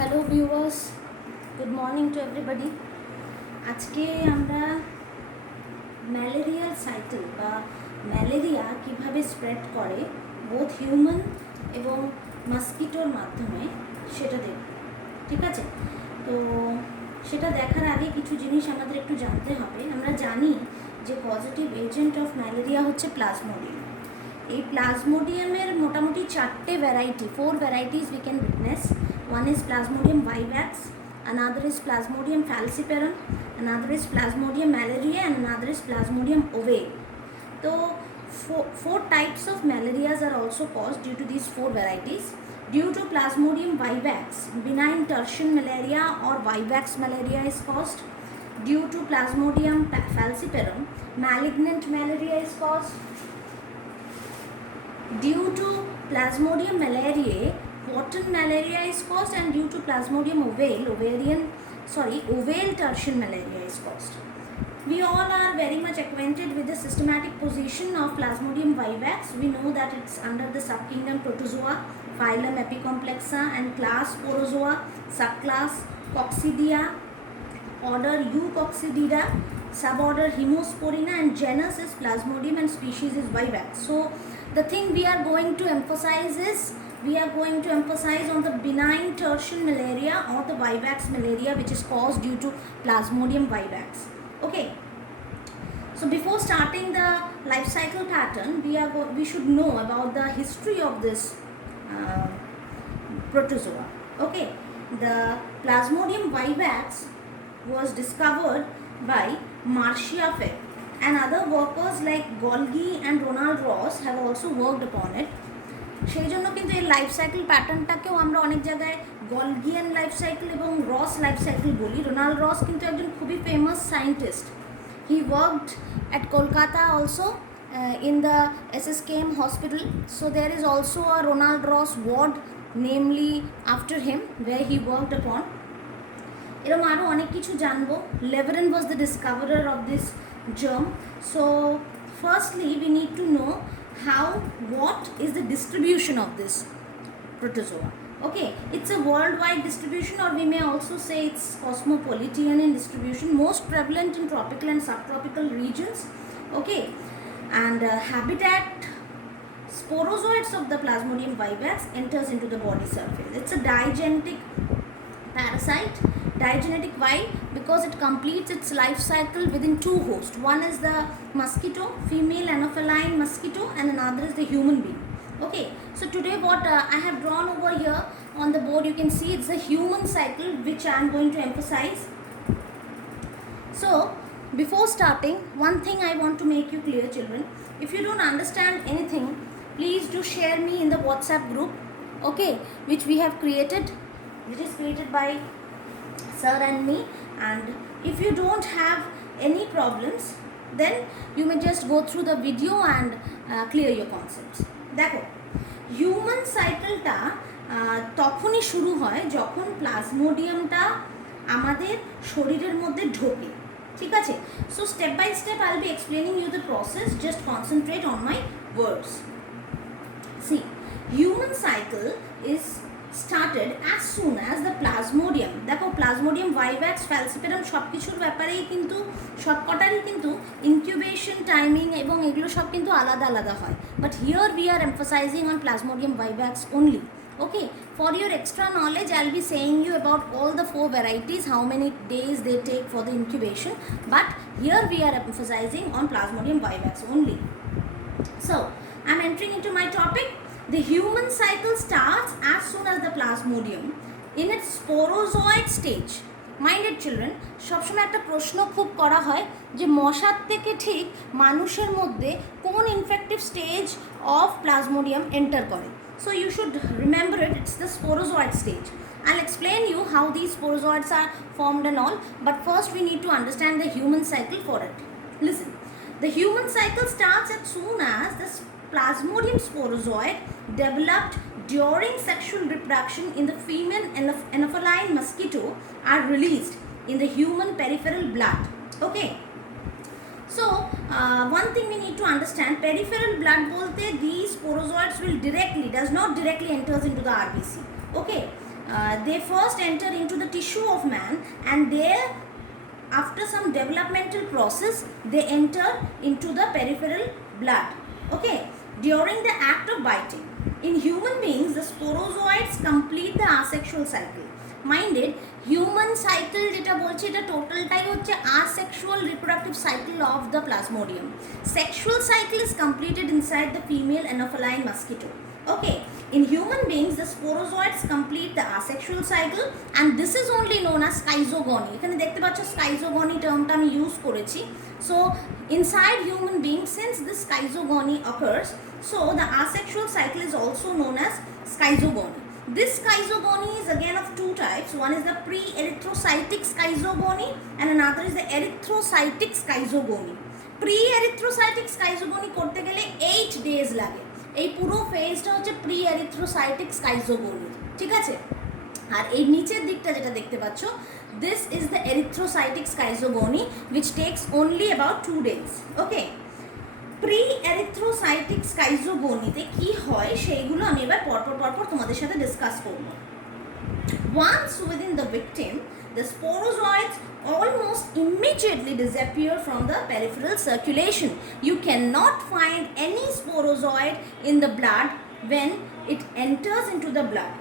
Hello viewers, good morning to everybody. আজকে আমরা malarial cycle বা ম্যালেরিয়া কিভাবে স্প্রেড করে বোথ হিউম্যান এবং মস্কিটোর মাধ্যমে সেটা দেখব। ঠিক আছে, তো সেটা দেখার আগে কিছু জিনিস আমাদের একটু জানতে হবে। আমরা জানি যে পজিটিভ এজেন্ট অফ ম্যালেরিয়া হচ্ছে প্লাজমোডিয়াম। এই প্লাজমোডিয়ামের মোটামুটি 4টে ভ্যারাইটি, 4 varieties we can witness. One is Plasmodium vivax, another is Plasmodium falciparum, another is Plasmodium malariae, and another is Plasmodium ovale. So four types of malarias are also caused due to these 4 varieties. Due to Plasmodium vivax, benign tertian malaria or vivax malaria is caused. Due to Plasmodium falciparum, malignant malaria is caused. Due to Plasmodium malariae, cotton malaria is caused, and due to Plasmodium ovale, ovale tertian malaria is caused. We all are very much acquainted with the systematic position of Plasmodium vivax. We know that it's under the subkingdom Protozoa, phylum Epicomplexa, and class Sporozoa, subclass Coccidia, order Eucoccidida, suborder Hemosporina, and genus is Plasmodium and species is vivax. So the thing we are going to emphasize is on the benign tertian malaria or the vivax malaria, which is caused due to Plasmodium vivax. Okay, so before starting the life cycle pattern, we should know about the history of this protozoa. Okay, the Plasmodium vivax was discovered by Marcia Fay, and other workers like Golgi and Ronald Ross have also worked upon it. সেই জন্য কিন্তু এই life cycle প্যাটার্নটাকেও আমরা অনেক জায়গায় গলগিয়ান life cycle এবং রস লাইফ সাইকেল বলি। রোনাল্ড রস কিন্তু একজন খুবই famous scientist. He worked at Kolkata also in the SSKM hospital. So there is also a Ronald Ross ward namely after him where he worked upon. এরকম আরও অনেক কিছু জানবো। লেভারেন was the discoverer of this germ. So firstly we need to know what is the distribution of this protozoa. Okay, it's a worldwide distribution, or we may also say it's cosmopolitan in distribution, most prevalent in tropical and subtropical regions. Okay, and habitat sporozoites of the Plasmodium vivax enters into the body surface. It's a digenetic parasite. Digenetic, why? Because it completes its life cycle within 2 hosts. One is the mosquito, female anopheline mosquito, and another is the human being. Okay, so today what I have drawn over here on the board, you can see it's the human cycle which I am going to emphasize. So before starting, one thing I want to make you clear, children. If you don't understand anything, please do share me in the WhatsApp group, okay, which we have created, which is created by sir and me. And if you don't have any problems, then you may just go through the video and clear your concepts. দেখো, হিউম্যান সাইকেলটা তখনই শুরু হয় যখন প্লাজমোডিয়ামটা আমাদের শরীরের মধ্যে ঢোকে। ঠিক আছে, so step by step I will be explaining you the process, just concentrate on my words. See, human cycle is started as soon as the Plasmodium, দেখো Plasmodium vivax falciparum সব কিছুর ব্যাপারেই কিন্তু সবকটারই কিন্তু ইনকিউবেশন টাইমিং এবং এগুলো সব কিন্তু আলাদা আলাদা হয়, but here we are emphasising on Plasmodium vivax only. Okay, for your extra knowledge I'll be saying you about all the 4 varieties, how many days they take for the incubation, but here we are emphasizing on Plasmodium vivax only. So I'm entering into my topic. The human cycle starts as soon as the Plasmodium in its sporozoid stage. Minded children, সবসময় একটা প্রশ্ন খুব করা হয় যে মশার থেকে ঠিক মানুষের মধ্যে কোন infective stage of plasmodium enter করে। So you should remember it, it's the sporozoid stage. I'll explain you how these sporozoids are formed and all, but first we need to understand the human cycle for it. Listen, the human cycle starts as soon as the Plasmodium sporozoid developed during sexual reproduction in the female anopheline mosquito are released in the human peripheral blood. Okay, so one thing we need to understand, peripheral blood bolte these sporozoids does not directly enters into the RBC. Okay, they first enter into the tissue of man, and there after some developmental process they enter into the peripheral blood, okay, during the act of biting. In human beings, the sporozoites complete the asexual cycle. Minded, human cycle যেটা বলছে এটা টোটালটাই হচ্ছে asexual reproductive cycle of the plasmodium. Sexual cycle is completed inside the female anopheline mosquito. Okay, in human beings the sporozoites complete the asexual cycle, and this is only known as schizogony. এখানে দেখতে পাচ্ছ schizogony টার্মটা আমি ইউজ করেছি. So inside human beings, since this schizogony occurs, so the asexual cycle is also known as schizogony. This schizogony is again of two types. One is the pre-erythrocytic schizogony and another is the erythrocytic schizogony. Pre-erythrocytic schizogony করতে গেলে 8 days লাগে. এই পুরো ফেজটা হচ্ছে pre-erythrocytic schizogony, ঠিক আছে? আর এই নিচের দিকটা যেটা দেখতে পাচ্ছ, this is the erythrocytic schizogony which takes only about 2 days. Okay, pre-erythrocytic schizogony তে কি হয় সেইগুলো আমি এবার পরপর তোমাদের সাথে ডিসকাস করব. Once within the victim, the sporozoites almost immediately disappear from the peripheral circulation. You cannot find any sporozoid in the blood when it enters into the blood.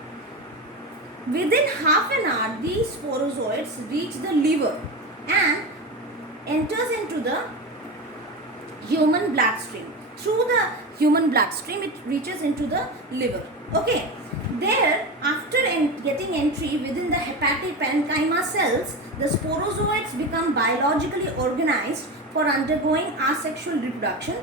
Within half an hour, these sporozoids reach the liver and enters into the human bloodstream. Through the human bloodstream, it reaches into the liver. Okay, there after getting entry within the hepatic parenchyma cells, the sporozoids become biologically organized for undergoing asexual reproduction,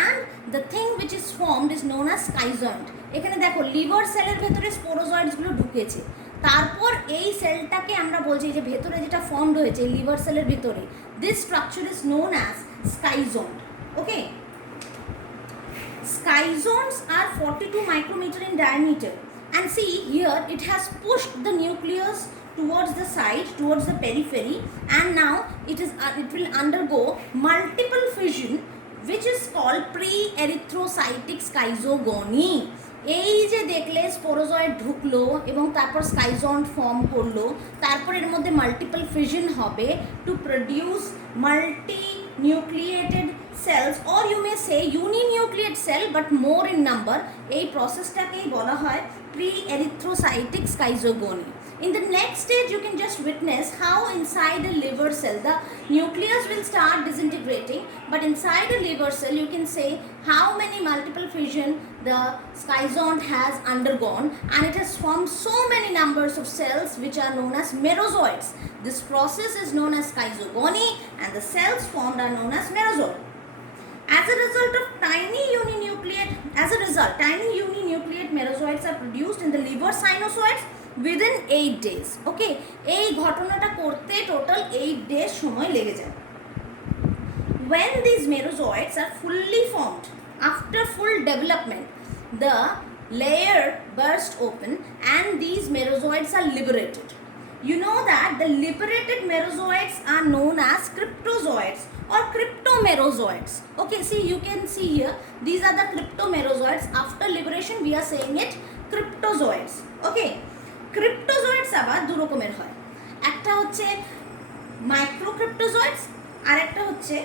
and the thing which is formed is known as schizoid. এখানে দেখো লিভার সেলের ভেতরে স্পোরোজয়েডস গুলো ঢুকেছে, তারপর এই সেলটাকে আমরা বলছি যে ভেতরে যেটা ফর্মড হয়েছে লিভার সেলের ভিতরে, this structure is known as schizoid. Okay, schizoids are 42 micrometer in diameter, and see here it has pushed the nucleus towards the side, towards the periphery, and now it will undergo multiple fission which is called pre-erythrocytic schizogony. এই যে দেখলে স্পোরোজয়েড ঢুকলো এবং তারপর স্কাইজয়েড ফর্ম করলো, তারপর এর মধ্যে মাল্টিপল ফিশন হবে to produce multi nucleated cells, or you may say uninucleate cell but more in number. এই প্রসেসটাকেই বলা হয় pre-erythrocytic schizogony. In the next stage, you can just witness how inside a liver cell the nucleus will start disintegrating, but inside a liver cell you can say how many multiple fission the schizoid has undergone, and it has formed so many numbers of cells which are known as merozoites. This process is known as schizogony, and the cells formed are known as merozoid. As a result, tiny uninucleate merozoites are produced in the liver sinusoids within 8 days. Okay, এই ঘটনাটা করতে টোটাল 8 days সময় লেগে যায়. When these merozoites are fully formed, after full development, the layer bursts open and these merozoites are liberated. You know that the liberated merozoites are known as cryptozoites or cryptomerozoites. Okay, see, you can see here, these are the cryptomerozoites. After liberation we are saying it cryptozoites. Okay, cryptozoites আবার দু রকমের হয়, একটা হচ্ছে মাইক্রোক্রিপ্টোজয়েডস আর একটা হচ্ছে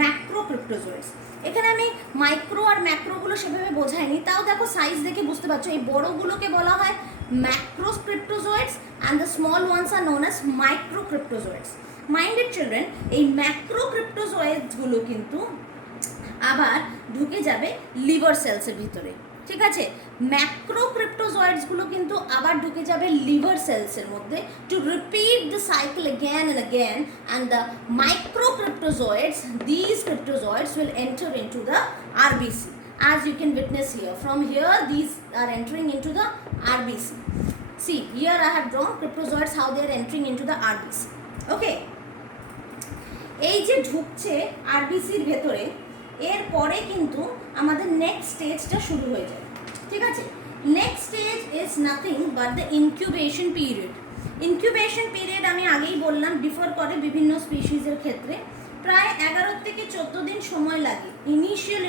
ম্যাক্রোক্রিপ্টোজয়েডস. এখানে আমি মাইক্রো আর ম্যাক্রোগুলো সেভাবে বোঝাইনি, তাও দেখো সাইজ দেখে বুঝতে পারছো এই বড়গুলোকে বলা হয় ম্যাক্রোক্রিপ্টোজয়েডস and the small ones are known as microcryptozoids. Minded children, এই ম্যাক্রোক্রিপ্টোজয়েডস গুলো কিন্তু আবার ঢুকে যাবে লিভার সেলসের ভিতরে, ঠিক আছে? ম্যাক্রোক্রিপ্টোজয়েডস গুলো কিন্তু আবার ঢুকে যাবে লিভার সেলসের মধ্যে to repeat the cycle again and again, and the microcryptozoids, these cryptozoids will enter into the RBC, as you can witness here. From here these are entering into the RBC. See, here I have drawn cryptozoids how they are entering into the RBC. Okay, এই যে ঢুকছে আরবিসির ভেতরে, এর পরে কিন্তু আমাদের নেক্সট স্টেজটা শুরু হয়ে যায়, ঠিক আছে? Next stage is nothing but the incubation period. Incubation period আমি আগেই বললাম ডিফার করে বিভিন্ন স্পিসিসের ক্ষেত্রে, প্রায় 11 থেকে 14 দিন সময় লাগে ইনিশিয়াল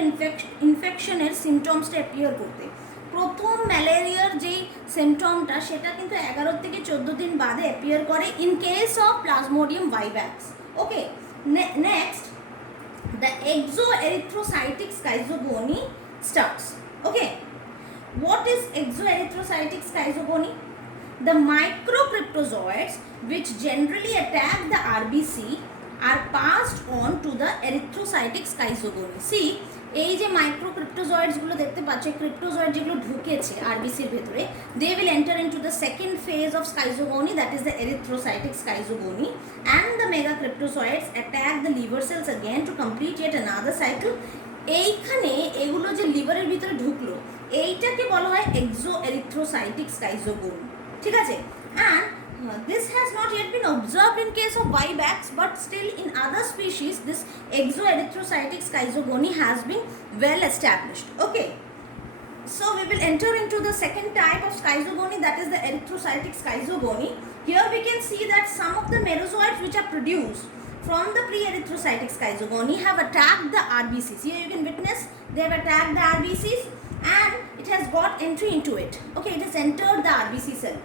ইনফেকশনের সিমটমসটা অ্যাপিয়ার করতে. প্রথম ম্যালেরিয়ার যেই সিমটমটা সেটা কিন্তু 11 থেকে 14 দিন বাদে অ্যাপিয়ার করে in case of plasmodium vivax. Okay, next the exoerythrocytic schizogony starts. Okay, what is exoerythrocytic schizogony? The microcryptozoids which generally attack the RBC are passed on to the erythrocytic schizogony. See, এই যে মাইক্রোক্রিপ্টোজয়েডস গুলো দেখতে পাচ্ছ, ক্রিপ্টোজয়েড যেগুলো ঢুকেছে আরবিসির ভেতরে, they will enter into the second phase of schizogony, that is the erythrocytic schizogony, and the megacryptozoites attack the liver cells again to complete yet another cycle. এইখানে এগুলো যে লিভারের ভিতরে ঢুকলো এইটাকে বলা হয় এক্সো এরিথ্রোসাইটিক স্কাইজোগনি, ঠিক আছে? And this has not yet been observed in case of vivax, but still in other species this exoerythrocytic schizogony has been well established. Okay, so we will enter into the second type of schizogony, that is the erythrocytic schizogony. Here we can see that some of the merozoites which are produced from the pre-erythrocytic schizogony have attacked the RBCs. Here you can witness they have attacked the RBCs and it has got entry into it. Okay, it has entered the RBC cell.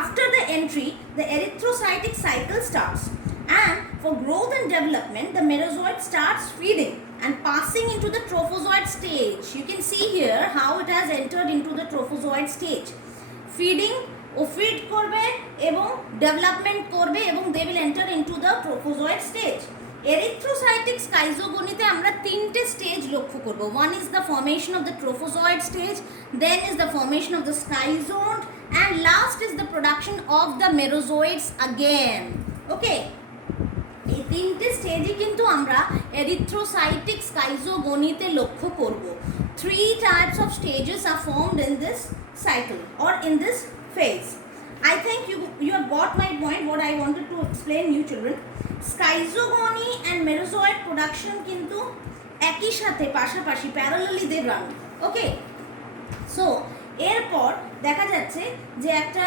After the entry, the erythrocytic cycle starts, and for growth and development, the merozoid starts feeding and passing into the trophozoid stage. You can see here how it has entered into the trophozoid stage. Feeding ও feed করবে এবং development করবে এবং they will enter into the trophozoid stage. Erythrocytic স্কাইজোগনিতে আমরা তিনটে stage লক্ষ্য করব। One is the formation of the trophozoite stage, then is the formation of the schizont, and last is the production of the merozoites again. Okay, এই তিনটে স্টেজই কিন্তু আমরা এরিথ্রোসাইটিক স্কাইজোগনিতে লক্ষ্য করব। 3 types of stages are formed in this cycle or in this phase. I think you have got my point, what I wanted to explain you children. Schizogony and merozoid production কিন্তু একই সাথে পাশাপাশি parallelly they run. Okay, so এরপর দেখা যাচ্ছে যে একটা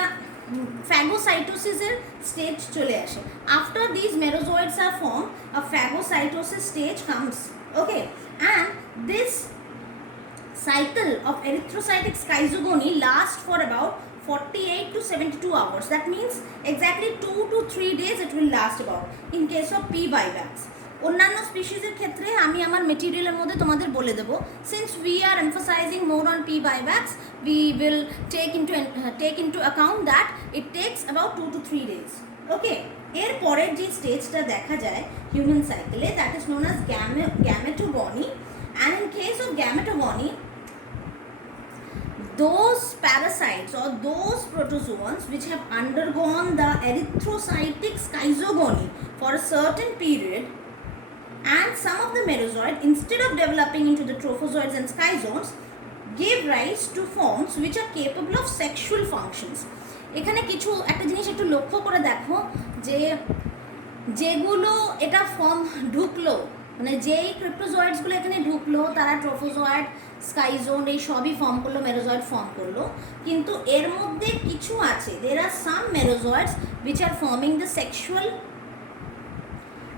ফ্যাগোসাইটোসিসের স্টেজ চলে আসে। After this merozoites are form a phagocytosis stage comes. Okay, and this cycle of erythrocytic schizogony lasts for about 48 to 72 hours. That means exactly 2 to 3 days it will last about in case of P. vivax. অন্যান্য স্পিসিসের ক্ষেত্রে আমি আমার মেটেরিয়ালের মধ্যে তোমাদের বলে দেবো। Since we are emphasising more on P. vivax, we will take into account that it takes about 2 to 3 days. Okay, এর পরের যে স্টেজটা দেখা যায় হিউম্যান সাইকেলে, that is known as gametogony, and in case of gametogony, those parasites or those protozoans which have undergone the erythrocytic schizogony for a certain period, and some of the merozoid, instead of developing into the trophozoids and schizones, give rise to forms which are capable of sexual functions. এখানে কিছু একটা জিনিস একটু লক্ষ্য করে দেখো যে যেগুলো এটা ফর্ম ঢুকলো, মানে যেই ক্রিপ্টোজয়েডসগুলো এখানে ঢুকলো তারা ট্রোফোজয়েড, স্কাইজোন এই সবই ফর্ম করলো, মেরোজয়েড ফর্ম করলো, কিন্তু এর মধ্যে কিছু আছে, দের আর সাম মেরোজয়েডস which are forming the sexual,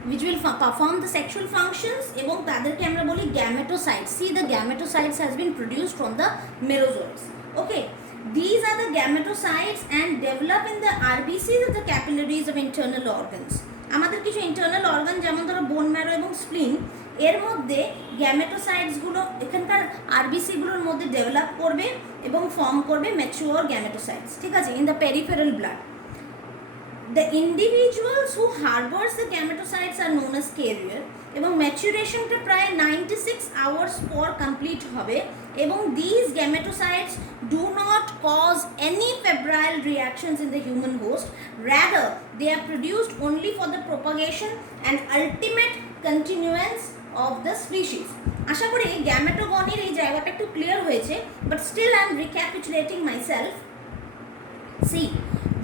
which will perform the sexual functions, এবং তাদেরকে আমরা বলি গ্যামেটোসাইটস। See, the gametocytes has been produced from the merozoids. Okay, these are the gametocytes and develop in the RBCs of the capillaries of internal organs. আমাদের কিছু internal organ যেমন ধরো bone marrow এবং স্প্লিন, এর মধ্যে গ্যামেটোসাইটসগুলো এখানকার আরবিসিগুলোর মধ্যে ডেভেলপ করবে এবং ফর্ম করবে ম্যাচিওর গ্যামেটোসাইটস, ঠিক আছে, in the peripheral blood. The individuals who harbors the gametocytes are known as carrier, এবং ম্যাচুরেশনটা প্রায় 96 আওয়ার্স পর কমপ্লিট হবে, এবং these gametocytes do not cause any febrile reactions in the human host, rather they are produced only for the propagation and ultimate continuance of the species. আশা করি গ্যামেটোগনির এই জায়গাটা একটু ক্লিয়ার হয়েছে, but still I am recapitulating myself. See,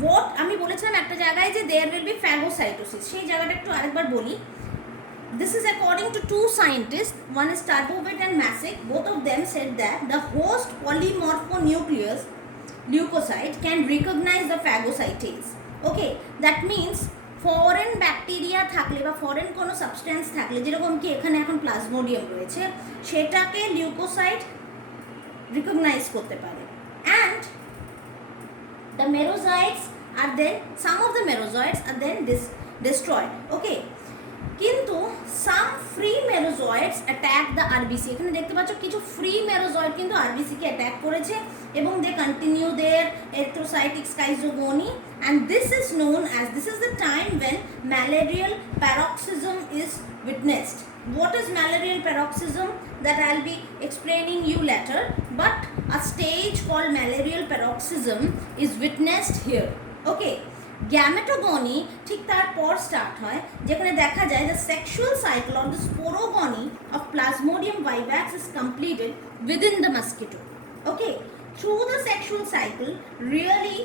what আমি বলেছিলাম একটা জায়গায় যে there will be phagocytosis, সেই জায়গাটা একটু আরেকবার বলি। This is according to 2 scientists, one is Tarbovit and Masick. Both of them said that the host polymorphonucleus leukocyte can recognize the phagocytase. Okay, that means foreign bacteria থাকলে বা ফরেন কোনো সাবস্ট্যান্স থাকলে, যেরকম কি এখানে এখন প্লাজমোডিয়াম রয়েছে, সেটাকে লিউকোসাইট রিকগনাইজ করতে পারে। And the merozoites are then, some of the merozoites are then destroyed. Okay, কিন্তু some free merozoites attack the RBC. এখানে দেখতে পাচ্ছ কিছু ফ্রি মেরোজয়েড কিন্তু আরবিসিকে অ্যাটাক করেছে এবং they continue their erythrocytic schizogony, and this is known as, this is the time when malarial paroxysm is witnessed. What is malarial paroxysm? That I'll be explaining you later, but a stage called malarial paroxysm is witnessed here. Okay, gametogony ঠিক তারপর স্টার্ট হয়, যেখানে দেখা যায় the sexual cycle or the sporogony of Plasmodium vivax is completed within the mosquito. Okay, through the sexual cycle, really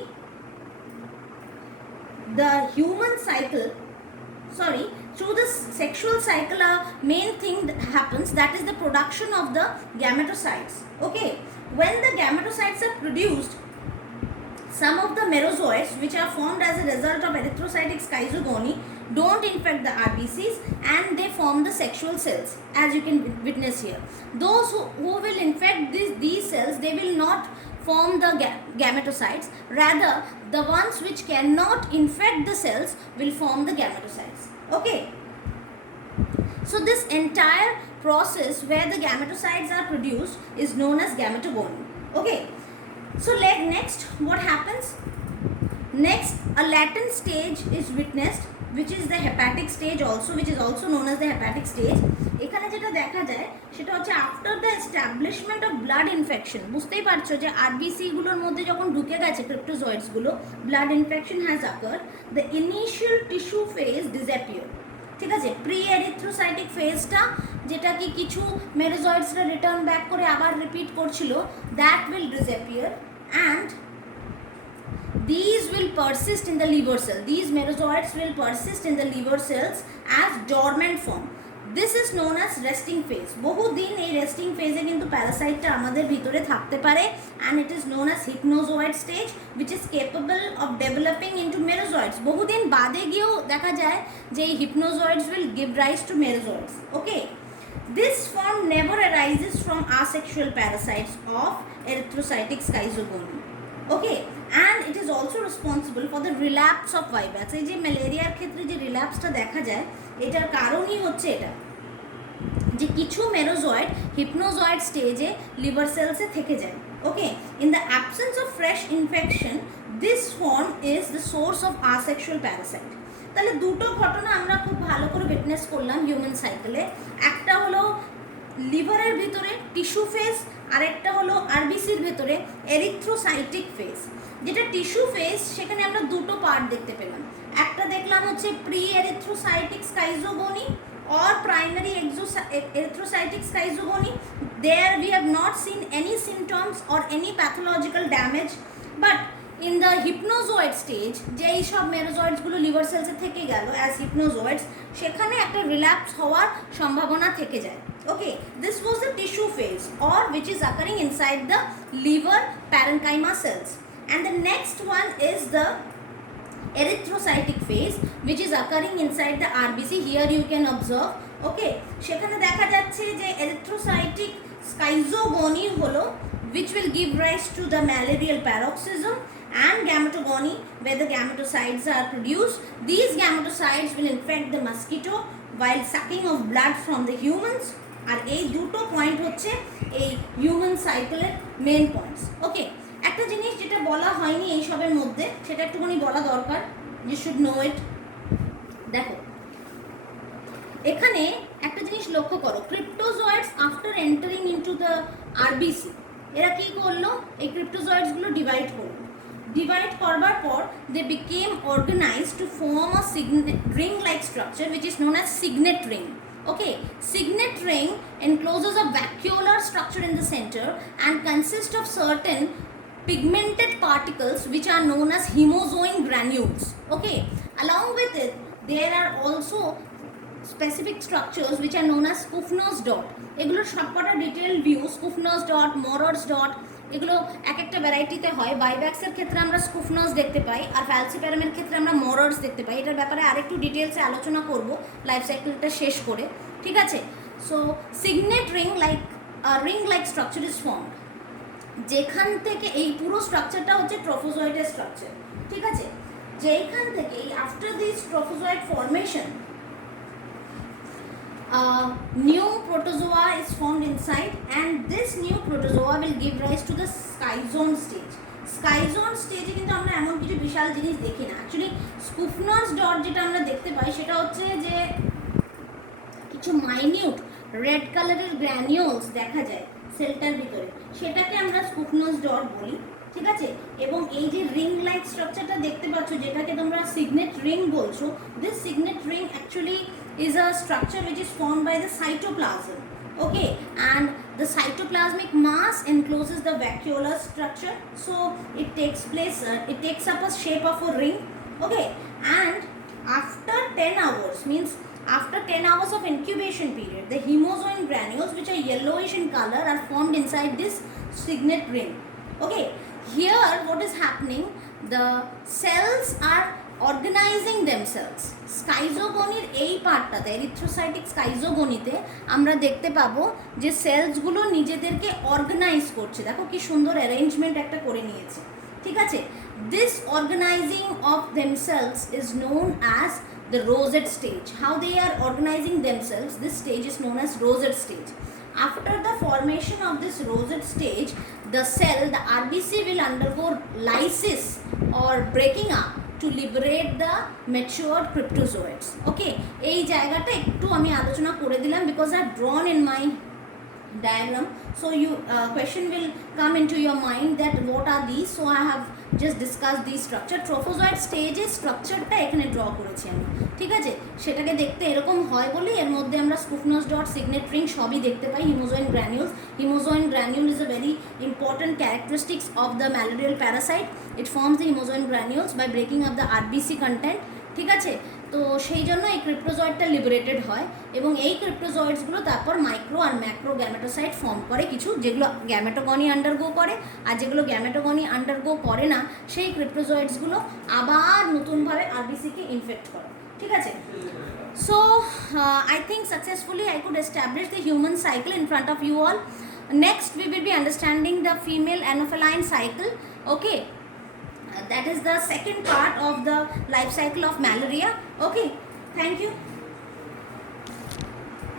the human cycle, through the sexual cycle, a main thing that happens, that is the production of the gametocytes. Okay, when the gametocytes are produced, some of the merozoites which are formed as a result of erythrocytic schizogony don't infect the RBCs and they form the sexual cells, as you can witness here. Those who will infect these cells, they will not form the gametocytes, rather the ones which cannot infect the cells will form the gametocytes. Okay, so this entire process where the gametocytes are produced is known as gametogony. Okay, so next what happens? Next, a latent stage is witnessed, which is the hepatic stage also, which is also known as the hepatic stage. এখানে যেটা দেখা যায় সেটা হচ্ছে after the establishment of blood infection. বুঝতেই পারছো যে আরবিসি গুলোর মধ্যে যখন ঢুকে গেছে ক্রিপ্টোজয়েডস গুলো, blood infection has occurred, the initial tissue phase disappear. ঠিক আছে, প্রি এরিথ্রোসাইটিক ফেজটা যেটা কি কিছু মেরোজয়েডসরা রিটার্ন ব্যাক করে আবার রিপিট করছিল, that will disappear and these will persist in the liver cell. These merozoites will persist in the liver cells as dormant form. This is known as resting phase. বহুদিন এই resting phase এ কিন্তু প্যারাসাইটটা আমাদের ভিতরে থাকতে পারে, and it is known as hypnozoid stage, which is capable of developing into merozoids. বহুদিন বাদে গিয়েও দেখা যায় যে এই hypnozoids will give rise to merozoids. Okay, this form never arises from asexual parasites of erythrocytic schizogony. Okay, and it is also responsible for the relapse of vivax. এই যে ম্যালেরিয়ার ক্ষেত্রে যে রিল্যাপসটা দেখা যায়, এটার কারণই হচ্ছে এটা যে কিছু মেরোজয়েড হিপনোজয়েড স্টেজে লিভার সেলসে থেকে যায়। Okay, in the absence of fresh infection, this form is the source of asexual parasite. তাহলে দুটো ঘটনা আমরা খুব ভালো করে উইটনেস করলাম হিউম্যান সাইকেলে। একটা হলো লিভারের ভিতরে টিস্যু ফেজ, আরেকটা হলো আরবিসির ভেতরে এরিথ্রোসাইটিক ফেজ। যেটা টিস্যু ফেজ, সেখানে আমরা দুটো পার্ট দেখতে পেলাম। একটা দেখলাম হচ্ছে pre erythrocytic schizogony or primary erythrocytic schizogony. There we have not seen any symptoms or any pathological damage, but in the hypnozoid stage, যেই সব মেরোজয়েডস গুলো লিভার সেলসে থেকে গেল অ্যাজ হিপনোজয়েডস, সেখানে একটা রিল্যাপস হওয়ার সম্ভাবনা থেকে যায়। Okay, this was the tissue phase, or which is occurring inside the liver parenchyma cells, and the next one is the erythrocytic phase, which is occurring inside the RBC. Here you can observe. Okay, সেখানে দেখা যাচ্ছে যে erythrocytic schizogony হলো which will give rise to the malarial paroxysm, and gametogony where the gametocytes are produced. These gametocytes will infect the mosquito while sucking of blood from the humans. আর এই দুটো পয়েন্ট হচ্ছে এই হিউম্যান সাইকেলের মেন পয়েন্টস। ওকে, একটা জিনিস যেটা বলা হয়নি এই সবের মধ্যে, সেটা একটুখানি বলা দরকার, ইউ শুড নো ইট। দেখো, এখানে একটা জিনিস লক্ষ্য করো, cryptozoites after entering into the RBC, এরা কি করলো, এই ক্রিপ্টোজয়েডসগুলো ডিভাইড করলো। ডিভাইড করবার পর they became organized to form a ring like structure which is known as signet ring. Okay, signet ring encloses a vacuolar structure in the center and consists of certain pigmented particles which are known as hemozoin granules. Okay, along with it there are also specific structures which are known as Kuffner's dot. এগুলো সবকটা detail view, Kuffner's dot, Morer's dot, এগুলো এক একটা ভ্যারাইটিতে হয়। বাইভ্যাক্সের ক্ষেত্রে আমরা স্কুফনার্স দেখতে পাই, আর ফ্যালসিপ্যারামের ক্ষেত্রে আমরা মরার্স দেখতে পাই। এটার ব্যাপারে আরেকটু ডিটেলসে আলোচনা করব লাইফ সাইকেলটা শেষ করে, ঠিক আছে। So signet ring like structure is formed. যেখান থেকে এই পুরো স্ট্রাকচারটা হচ্ছে ট্রফোজয়েডের স্ট্রাকচার, ঠিক আছে। যেখান থেকে after this trophozoite formation new protozoa is formed inside, and this new protozoa will give rise to the schizone stage. স্কাইজোন স্টেজে কিন্তু আমরা এমন কিছু বিশাল জিনিস দেখি না। অ্যাকচুয়ালি স্কুফনার্স ডট যেটা আমরা দেখতে পাই সেটা হচ্ছে যে কিছু মাইনিউট রেড কালারের গ্র্যানিউলস দেখা যায় সেলটার ভিতরে, সেটাকে আমরা স্কুফনার্স ডট বলি, ঠিক আছে। এবং এই যে রিং লাইক স্ট্রাকচারটা দেখতে পাচ্ছ যেটাকে তোমরা সিগনেট রিং বলছো, this signet ring actually is a structure which is formed by the cytoplasm, okay, and the cytoplasmic mass encloses the vacuolar structure, so it takes up a shape of a ring, okay. And after 10 hours, means after 10 hours of incubation period, the hemozoin granules, which are yellowish in color, are formed inside this signet ring, okay. Here what is happening, the cells are organising themselves. স্কাইজোগনির এই পার্টটাতে, এরিথ্রোসাইটিক স্কাইজোগনিতে আমরা দেখতে পাবো যে সেলসগুলো নিজেদেরকে অর্গানাইজ করছে, দেখো কি সুন্দর অ্যারেঞ্জমেন্ট একটা করে নিয়েছে, ঠিক আছে। This organizing of themselves is known as the rosette stage. How they are organizing themselves, this stage is known as rosette stage. After the formation of this rosette stage, the cell, the RBC, will undergo lysis or breaking up to liberate the matured cryptozoites, okay. এই জায়গাটা একটু আমি আলোচনা করে দিলাম because I have drawn in my diagram, so you question will come into your mind that what are these, so I have just discussed these structure. ট্রফোজয়েড স্টেজের স্ট্রাকচারটা এখানে ড্র করেছি আমি, ঠিক আছে। সেটাকে দেখতে এরকম হয় বলে এর মধ্যে আমরা স্কুফনার্স ডট, সিগনেট রিং সবই দেখতে পাই। Haemozoin granules, haemozoin granule is a very important characteristics of the malarial parasite. It forms the hemozoin granules by breaking up the RBC content, ঠিক আছে। তো সেই জন্য এই ক্রিপ্টোজয়েডটা লিবারেটেড হয় এবং এই ক্রিপ্টোজয়েডসগুলো তারপর মাইক্রো আর ম্যাক্রো গ্যামেটোসাইট ফর্ম করে কিছু, যেগুলো গ্যামেটোগনি আন্ডারগো করে, আর যেগুলো গ্যামেটোগনি আন্ডারগো করে না সেই ক্রিপ্টোজয়েডসগুলো আবার নতুনভাবে আরবিসিকে ইনফেক্ট করে, ঠিক আছে। So I think successfully I could establish the human cycle in front of you all. Next we will be understanding the female anopheline cycle, okay. That is the second part of the life cycle of malaria, okay. Thank you.